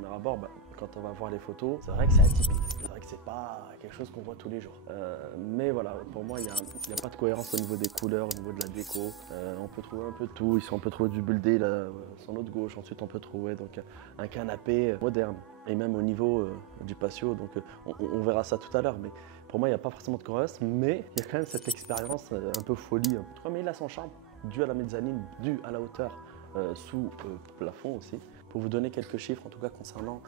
premier abord, quand on va voir les photos, c'est vrai que c'est atypique. C'est vrai que c'est pas quelque chose qu'on voit tous les jours. Mais voilà, pour moi, il n'y a pas de cohérence au niveau des couleurs, au niveau de la déco. On peut trouver un peu de tout. Ici, on peut trouver du buildé là, sur notre gauche. Ensuite, on peut trouver donc, un canapé moderne. Et même au niveau du patio, donc on verra ça tout à l'heure. Mais pour moi, il n'y a pas forcément de cohérence, mais il y a quand même cette expérience un peu folie. Mais il a son charme, dû à la mezzanine, dû à la hauteur. Sous plafond aussi. Pour vous donner quelques chiffres, en tout cas concernant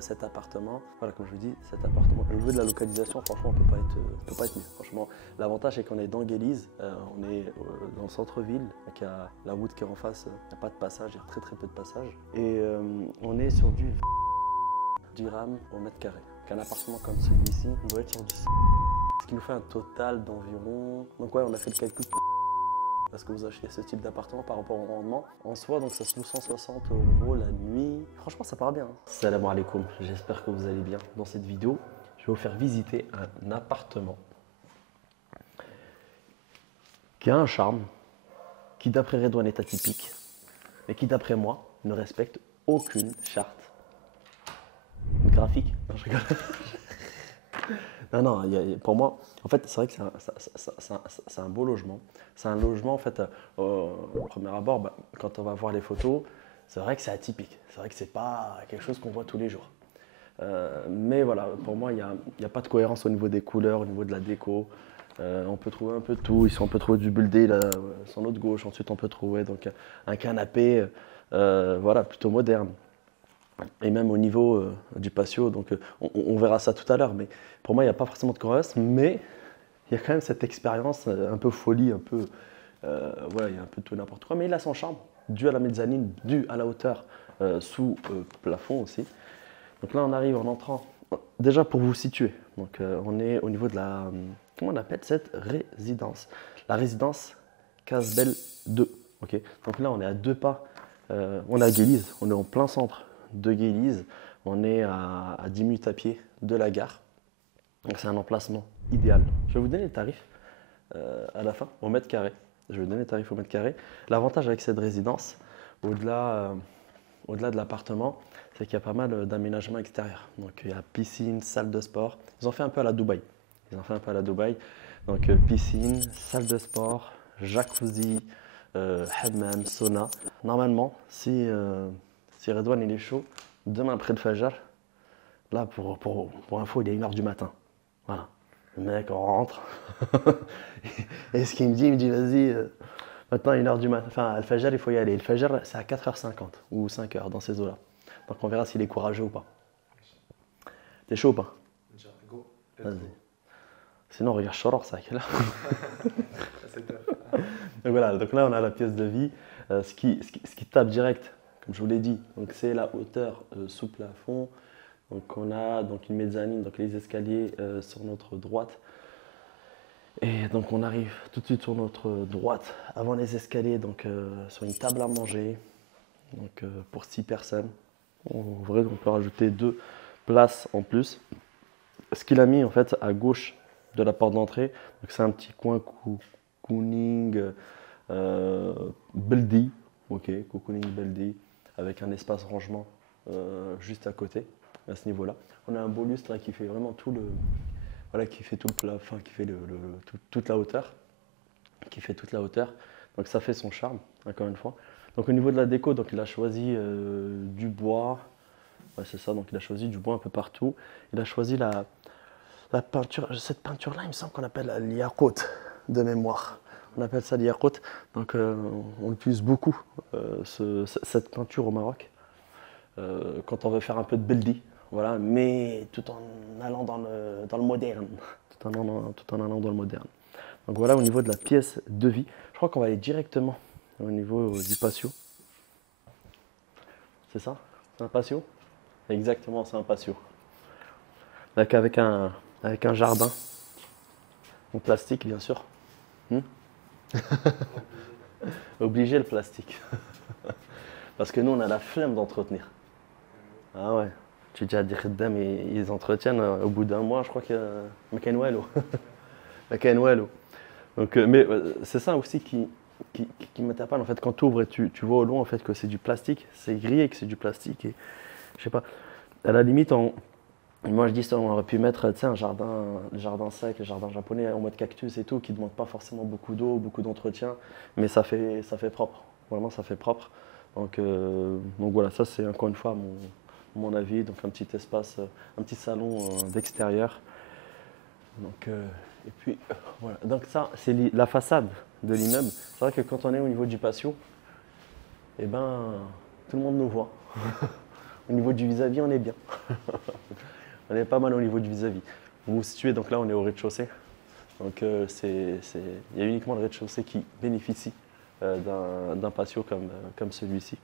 cet appartement. Voilà, comme je vous dis, cet appartement, au niveau de la localisation, franchement, on peut pas être mieux. Franchement, l'avantage c'est qu'on est dans Guélise, on est dans le centre-ville, donc il y a la route qui est en face, il n'y a pas de passage, il y a très peu de passage. Et on est sur du dirhams au mètre carré. Qu'un appartement comme celui-ci, on doit être sur du ce qui nous fait un total d'environ. Donc ouais, on a fait le calcul. Parce que vous achetez ce type d'appartement par rapport au rendement. En soi, donc ça se loue 160 € la nuit. Franchement, ça part bien. Salam alaikum, j'espère que vous allez bien. Dans cette vidéo, je vais vous faire visiter un appartement qui a un charme, qui d'après Redouane est atypique, mais qui d'après moi ne respecte aucune charte graphique. Non, je rigole. Non, pour moi, en fait, c'est vrai que c'est un beau logement. C'est un logement, en fait, au premier abord, quand on va voir les photos, c'est vrai que c'est atypique. C'est vrai que c'est pas quelque chose qu'on voit tous les jours. Mais voilà, pour moi, il n'y a pas de cohérence au niveau des couleurs, au niveau de la déco. On peut trouver un peu de tout. Ici, on peut trouver du buildé là, sur notre gauche. Ensuite, on peut trouver donc, un canapé voilà, plutôt moderne. Et même au niveau du patio, donc on verra ça tout à l'heure, mais pour moi il n'y a pas forcément de cohérence, mais il y a quand même cette expérience un peu folie, un peu, voilà, il y a un peu de tout n'importe quoi, mais il a son charme, dû à la mezzanine, dû à la hauteur, sous plafond aussi. Donc là on arrive en entrant, déjà pour vous situer, donc on est au niveau de la, comment on appelle cette résidence? La résidence Casbel 2, ok. Donc là on est à deux pas, on est à Guélise, on est en plein centre de Guélise, on est à 10 minutes à pied de la gare, donc c'est un emplacement idéal. Je vais vous donner les tarifs à la fin, au mètre carré. Je vais vous donner les tarifs au mètre carré. L'avantage avec cette résidence, au-delà de l'appartement, c'est qu'il y a pas mal d'aménagements extérieurs. Donc il y a piscine, salle de sport. Ils ont fait un peu à la Dubaï. Donc piscine, salle de sport, jacuzzi, hammam, sauna. Normalement, si Redouane il est chaud, demain après le Fajr, là pour info, il est 1h du matin. Voilà. Le mec, on rentre. Et ce qu'il me dit, vas-y, maintenant 1h du matin. Enfin, le Fajr, il faut y aller. Le Fajr, c'est à 4h50 ou 5h dans ces eaux-là. Donc on verra s'il est courageux ou pas. T'es chaud ou pas? Vas-y. Sinon, regarde Choror, ça, là. Donc voilà, donc là on a la pièce de vie, ce qui tape direct, comme je vous l'ai dit, donc c'est la hauteur sous plafond. Donc on a donc une mezzanine, donc les escaliers sur notre droite. Et donc on arrive tout de suite sur notre droite, avant les escaliers, donc sur une table à manger, donc pour 6 personnes. En vrai, on peut rajouter 2 places en plus. Ce qu'il a mis en fait à gauche de la porte d'entrée, donc c'est un petit coin cocooning Beldi, ok, cocooning Beldi, avec un espace rangement juste à côté, à ce niveau-là. On a un beau lustre là, qui fait vraiment tout le, voilà, qui fait tout le plat, enfin, qui fait toute la hauteur, Donc ça fait son charme, encore une fois. Donc au niveau de la déco, donc il a choisi du bois, ouais, c'est ça. Donc il a choisi du bois un peu partout. Il a choisi la peinture, cette peinture-là, il me semble qu'on appelle l'yaqut de mémoire. On appelle ça l'yaqut. Donc on utilise beaucoup cette peinture au Maroc quand on veut faire un peu de beldi, voilà, mais tout en allant dans le moderne. Tout en allant dans le moderne. Donc voilà au niveau de la pièce de vie. Je crois qu'on va aller directement au niveau du patio. C'est ça? C'est un patio? Exactement, c'est un patio. Donc avec un jardin en plastique, bien sûr. Obligé le plastique. Parce que nous, on a la flemme d'entretenir. Ah ouais. Tu dis à des khaddam et ils entretiennent au bout d'un mois, je crois que Makenwelo. Makenwelo. Donc, mais c'est ça aussi qui m'interpelle. En fait, quand tu ouvres et tu vois au loin en fait, que c'est du plastique, c'est grillé que c'est du plastique. Et je sais pas. À la limite, moi je dis ça, on aurait pu mettre un jardin sec, le jardin japonais en mode cactus et tout, qui ne demande pas forcément beaucoup d'eau, beaucoup d'entretien, mais ça fait propre. Vraiment, ça fait propre. Donc voilà, ça c'est encore une fois mon avis. Donc un petit espace, un petit salon d'extérieur. Et puis voilà. Donc ça, c'est la façade de l'immeuble. C'est vrai que quand on est au niveau du patio, eh ben, tout le monde nous voit. Au niveau du vis-à-vis, on est bien. On est pas mal au niveau du vis-à-vis. Vous vous situez, donc là, on est au rez-de-chaussée. Donc il y a uniquement le rez-de-chaussée qui bénéficie d'un patio comme celui-ci.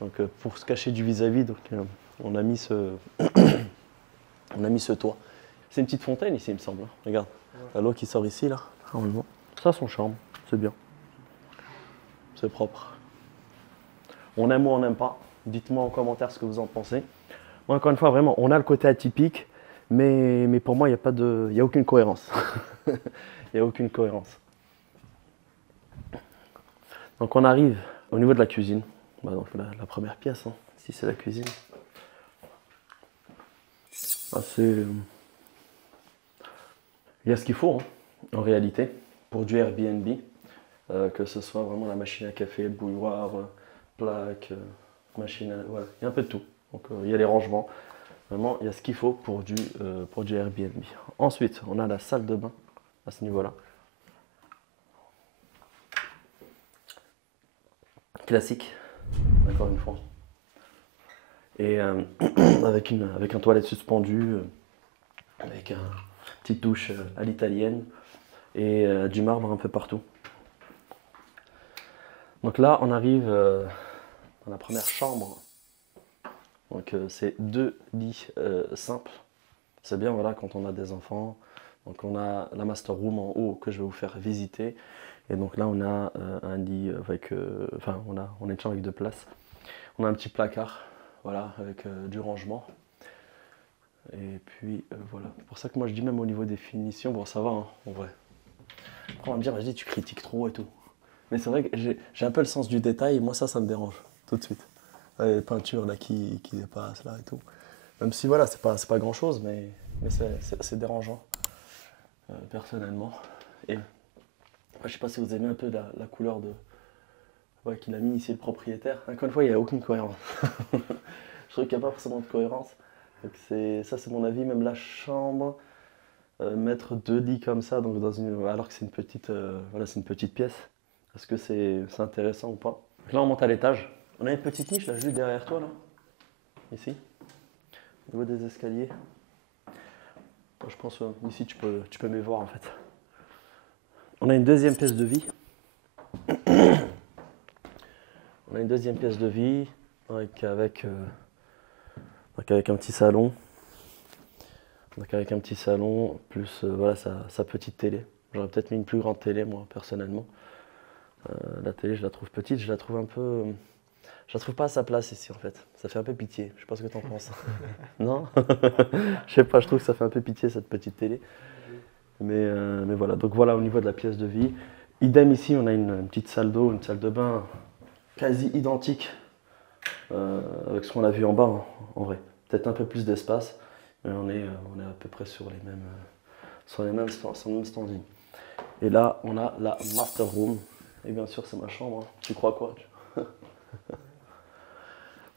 Donc pour se cacher du vis-à-vis, on a mis ce toit. C'est une petite fontaine ici, il me semble. Regarde, la l'eau qui sort ici, là. Ça, son charme, c'est bien. C'est propre. On aime ou on n'aime pas. Dites-moi en commentaire ce que vous en pensez. Moi, encore une fois, vraiment, on a le côté atypique, mais pour moi, il n'y a aucune cohérence. Il n'y a aucune cohérence. Donc on arrive au niveau de la cuisine. Donc la première pièce, si c'est la cuisine. Il y a ce qu'il faut, en réalité, pour du Airbnb. Que ce soit vraiment la machine à café, le bouilloire, plaque, machine à... Voilà, il y a un peu de tout. Donc il y a les rangements. Vraiment, il y a ce qu'il faut pour du Airbnb. Ensuite, on a la salle de bain à ce niveau-là. Classique, encore une fois. Et avec un toilette suspendu, avec une petite douche à l'italienne et du marbre un peu partout. Donc là, on arrive dans la première chambre. Donc c'est 2 lits simples. C'est bien, voilà, quand on a des enfants. Donc on a la master room en haut que je vais vous faire visiter. Et donc là, on a un lit avec... on a une chambre avec 2 places. On a un petit placard, voilà, avec du rangement. Et puis voilà. C'est pour ça que moi, je dis même au niveau des finitions, bon, ça va, en vrai. Après, on va me dire, vas-y, tu critiques trop et tout. Mais c'est vrai que j'ai un peu le sens du détail, et moi ça me dérange tout de suite. Les peintures là qui dépassent là et tout. Même si voilà, c'est pas grand chose, mais c'est dérangeant, personnellement. Et je sais pas si vous aimez un peu la couleur qu'il a mis ici le propriétaire. Encore une fois, il n'y a aucune cohérence. Je trouve qu'il n'y a pas forcément de cohérence. Donc ça c'est mon avis, même la chambre. Mettre 2 lits comme ça, donc alors que c'est une petite pièce. Est-ce que c'est intéressant ou pas? Donc là, on monte à l'étage. On a une petite niche là, juste derrière toi, là. Ici. Au niveau des escaliers. Moi, je pense ici, tu peux me voir en fait. On a une deuxième pièce de vie. On a une deuxième pièce de vie avec un petit salon. Donc avec un petit salon, plus voilà, sa petite télé. J'aurais peut-être mis une plus grande télé, moi, personnellement. La télé, je la trouve petite, je la trouve un peu... Je la trouve pas à sa place ici, en fait. Ça fait un peu pitié. Je sais pas ce que tu en penses. Non. Je sais pas, je trouve que ça fait un peu pitié, cette petite télé. Mais voilà. Donc voilà, au niveau de la pièce de vie. Idem ici, on a une petite salle d'eau, une salle de bain quasi identique avec ce qu'on a vu en bas, en vrai. Peut-être un peu plus d'espace. Mais on est à peu près sur les mêmes standings. Et là, on a la master room. Et bien sûr, c'est ma chambre. Tu crois quoi?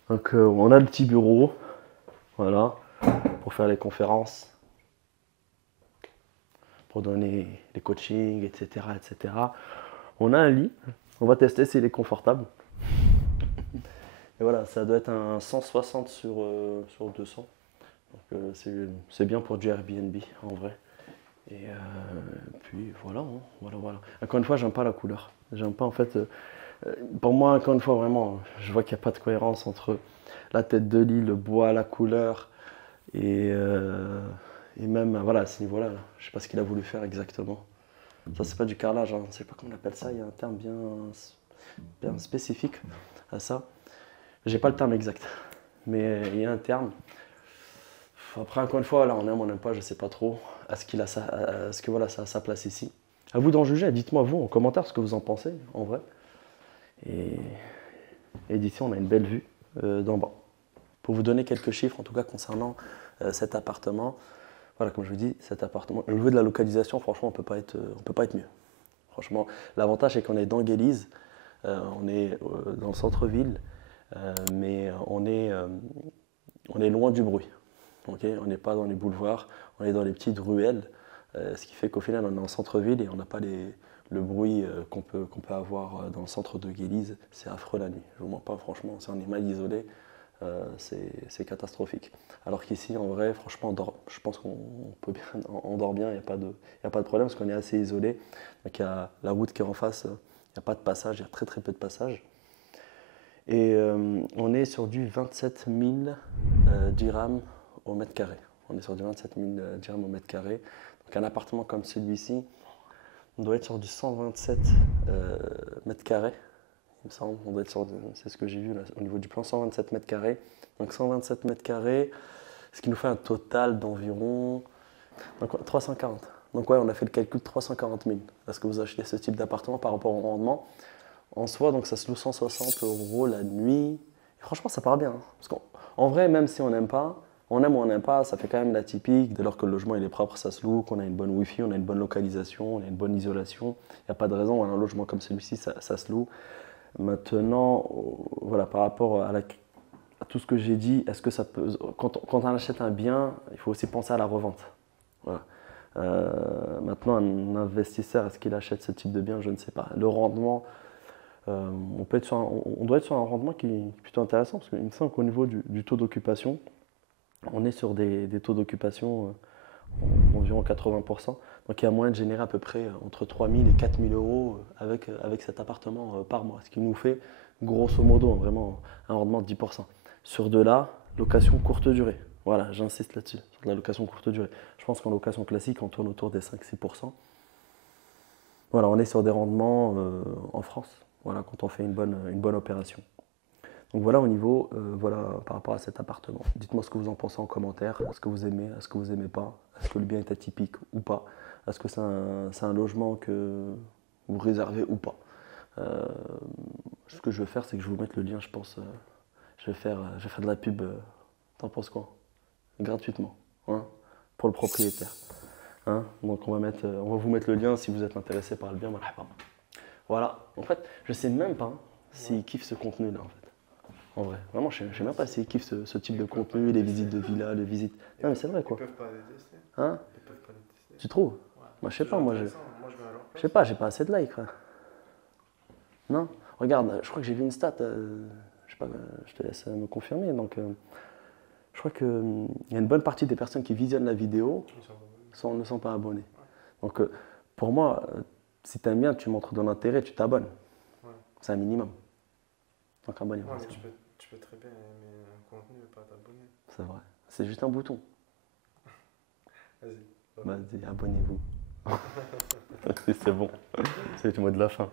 Donc, on a le petit bureau. Voilà. Pour faire les conférences. Pour donner les coachings, etc., etc. On a un lit. On va tester s'il est confortable. Et voilà, ça doit être un 160 sur 200. Donc c'est bien pour du Airbnb en vrai. Et puis voilà, voilà. Encore une fois, j'aime pas la couleur. J'aime pas en fait. Pour moi, encore une fois, vraiment, je vois qu'il n'y a pas de cohérence entre la tête de lit, le bois, la couleur et même voilà, à ce niveau-là, je sais pas ce qu'il a voulu faire exactement. Ça, c'est pas du carrelage, je sais pas comment on appelle ça. Il y a un terme bien spécifique à ça. J'ai pas le terme exact, mais il y a un terme. Après, encore une fois, là, on n'aime pas, je sais pas trop. Est-ce que voilà, ça a sa place ici? À vous d'en juger. Dites-moi vous en commentaire ce que vous en pensez, en vrai. Et d'ici, on a une belle vue d'en bas Pour vous donner quelques chiffres, en tout cas concernant cet appartement, voilà, comme je vous dis, cet appartement, au niveau de la localisation, franchement, on peut pas être mieux. Franchement, l'avantage, c'est qu'on est dans Guélise, on est dans le centre-ville, mais on est loin du bruit. Okay, on n'est pas dans les boulevards, on est dans les petites ruelles, ce qui fait qu'au final, on est en centre-ville et on n'a pas le bruit qu'on peut avoir dans le centre de Guélise. C'est affreux la nuit, je ne vous mens pas, franchement, si on est mal isolé, c'est catastrophique. Alors qu'ici, en vrai, franchement, je pense qu'on dort bien, il n'y a pas de problème parce qu'on est assez isolé. Donc il y a la route qui est en face, il n'y a pas de passage, il y a très très peu de passage. Et on est sur du 27 000 dirhams au mètre carré. On est sur du 27 000 dirhams au mètre carré. Donc un appartement comme celui-ci, on doit être sur du 127 mètres carrés. Il me semble, on doit être sur, c'est ce que j'ai vu là, au niveau du plan, 127 mètres carrés. Donc 127 mètres carrés, ce qui nous fait un total d'environ 340. Donc ouais, on a fait le calcul de 340 000. Est-ce que vous achetez ce type d'appartement par rapport au rendement? En soi, donc ça se loue 160 € la nuit. Et franchement, ça part bien. Hein. Parce qu'en vrai, même si on n'aime pas, on aime ou on n'aime pas, ça fait quand même l'atypique. Dès lors que le logement il est propre, ça se loue, qu'on a une bonne Wi-Fi, on a une bonne localisation, on a une bonne isolation. Il n'y a pas de raison, un logement comme celui-ci, ça se loue. Maintenant, voilà, par rapport à tout ce que j'ai dit, est-ce que ça peut, quand on achète un bien, il faut aussi penser à la revente. Voilà. Maintenant, un investisseur, est-ce qu'il achète ce type de bien? Je ne sais pas. Le rendement, on doit être sur un rendement qui est plutôt intéressant, parce qu'il me semble qu'au niveau du taux d'occupation, on est sur des taux d'occupation environ 80%. Donc il y a moyen de générer à peu près entre 3 000 et 4 000 € avec cet appartement par mois, ce qui nous fait grosso modo vraiment un rendement de 10%. Sur de la location courte durée. Voilà, j'insiste là-dessus, sur de la location courte durée. Je pense qu'en location classique, on tourne autour des 5-6%. Voilà, on est sur des rendements en France, voilà, quand on fait une bonne opération. Donc voilà au niveau, voilà, par rapport à cet appartement. Dites-moi ce que vous en pensez en commentaire. Est-ce que vous aimez, est-ce que vous n'aimez pas? Est-ce que le bien est atypique ou pas? Est-ce que c'est un logement que vous réservez ou pas? Ce que je vais faire, c'est que je vais vous mettre le lien, je pense. Je vais faire de la pub. T'en penses quoi? Gratuitement, hein, pour le propriétaire. Hein? Donc on va vous mettre le lien si vous êtes intéressé par le bien. Voilà. En fait, je sais même pas s'ils kiffent ce contenu-là. En fait. En vrai, vraiment, je ne sais même pas s'ils kiffent ce type de contenu, les visites de villas, les visites. Non, mais c'est vrai quoi. Ils peuvent pas les tester. Hein? Ils peuvent pas les tester. Tu trouves? Ouais. Moi, je sais pas, moi, je vais à leur je sais pas, j'ai pas assez de likes, frère. Non? Regarde, je crois que j'ai vu une stat, je sais pas, je te laisse me confirmer. Donc, je crois qu'il y a une bonne partie des personnes qui visionnent la vidéo ne sont pas abonnés. Ouais. Donc, pour moi, si tu aimes bien, tu montres de l'intérêt, tu t'abonnes. Ouais. C'est un minimum. Donc, abonnez-vous. Ouais, mais tu peux très bien aimer un contenu et pas t'abonner. C'est vrai. C'est juste un bouton. Vas-y. Vas-y, abonnez-vous. C'est bon. C'est le mot de la fin.